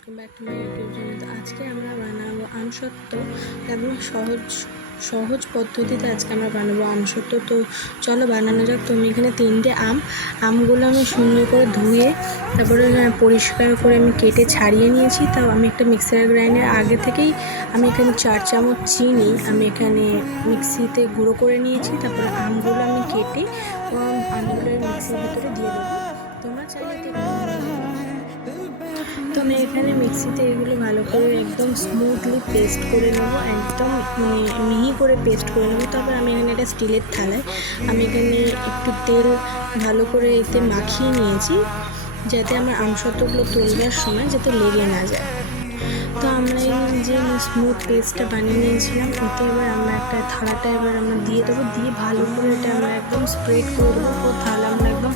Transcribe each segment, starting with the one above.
Welcome back to my YouTube channel. তো আজকে আমরা বানাবো আমসত্ত্ব এবং সহজ পদ্ধতিতে আজকে আমরা বানাবো আমসত্ত্ব। তো চলো বানানো যাক। তো আমি এখানে 3টে আমগুলো আমি সুন্দর করে ধুয়ে তারপরে পরিষ্কার করে আমি কেটে ছাড়িয়ে নিয়েছি। তাও আমি একটা মিক্সার গ্রাইন্ডার আগে থেকেই আমি এখানে 4 চামচ চিনি আমি এখানে মিক্সিতে গুঁড়ো করে নিয়েছি। তারপরে আমগুলো আমি কেটে আমগুলো মিক্সির ভিতরে দিয়ে দেবো। তোমরা চাইলে তো আমি এখানে মিক্সিতে এগুলো ভালো করে একদম স্মুথলি পেস্ট করে নেবো, একদম মিহি করে পেস্ট করে নেবো। তারপর আমি এখানে একটা স্টিলের থালায় আমি এখানে একটু তেল ভালো করে এতে মাখিয়ে নিয়েছি, যাতে আমার আমসত্ত্বগুলো তোলবার সময় যাতে লেগে না যায়। তো আমরা এই যে স্মুথ পেস্টটা বানিয়ে নিয়েছিলাম, এতে এবার আমরা একটা থালাটা এবার আমরা দিয়ে দেবো, দিয়ে ভালো করে এটা আমরা একদম স্প্রেড করে দেবো। পুরো থালা আমরা একদম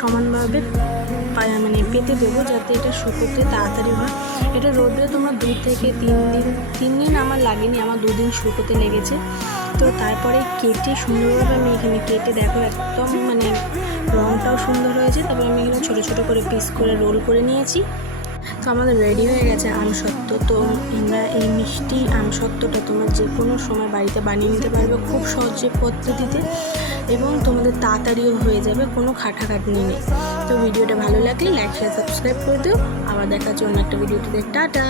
সমানভাবে পেতে দেবো, যাতে এটা শুকোতে তাড়াতাড়ি হয়। এটা রোদে তোমার 2 থেকে 3 দিন আমার লাগেনি, আমার 2 দিন শুকোতে লেগেছে। তো তারপরে কেটে সুন্দরভাবে আমি এখানে কেটে দেখো একদম রঙটাও সুন্দর হয়েছে। তারপর আমি এখানে ছোটো ছোটো করে পিস করে রোল করে নিয়েছি। তো আমাদের রেডি হয়ে গেছে আমসত্ত্ব। তো আমরা এই মিষ্টি আমসত্ত্বটা তোমরা যে কোনো সময় বাড়িতে বানিয়ে নিতে পারবে খুব সহজ পদ্ধতিতে, এবং তোমাদের তাড়াতাড়িও হয়ে যাবে, কোনো খাটাখাটনি নেই। তো ভিডিওটা ভালো লাগলে লাইক শেয়ার সাবস্ক্রাইব করে দিও। আবার দেখার জন্য একটা ভিডিওতে টাটা।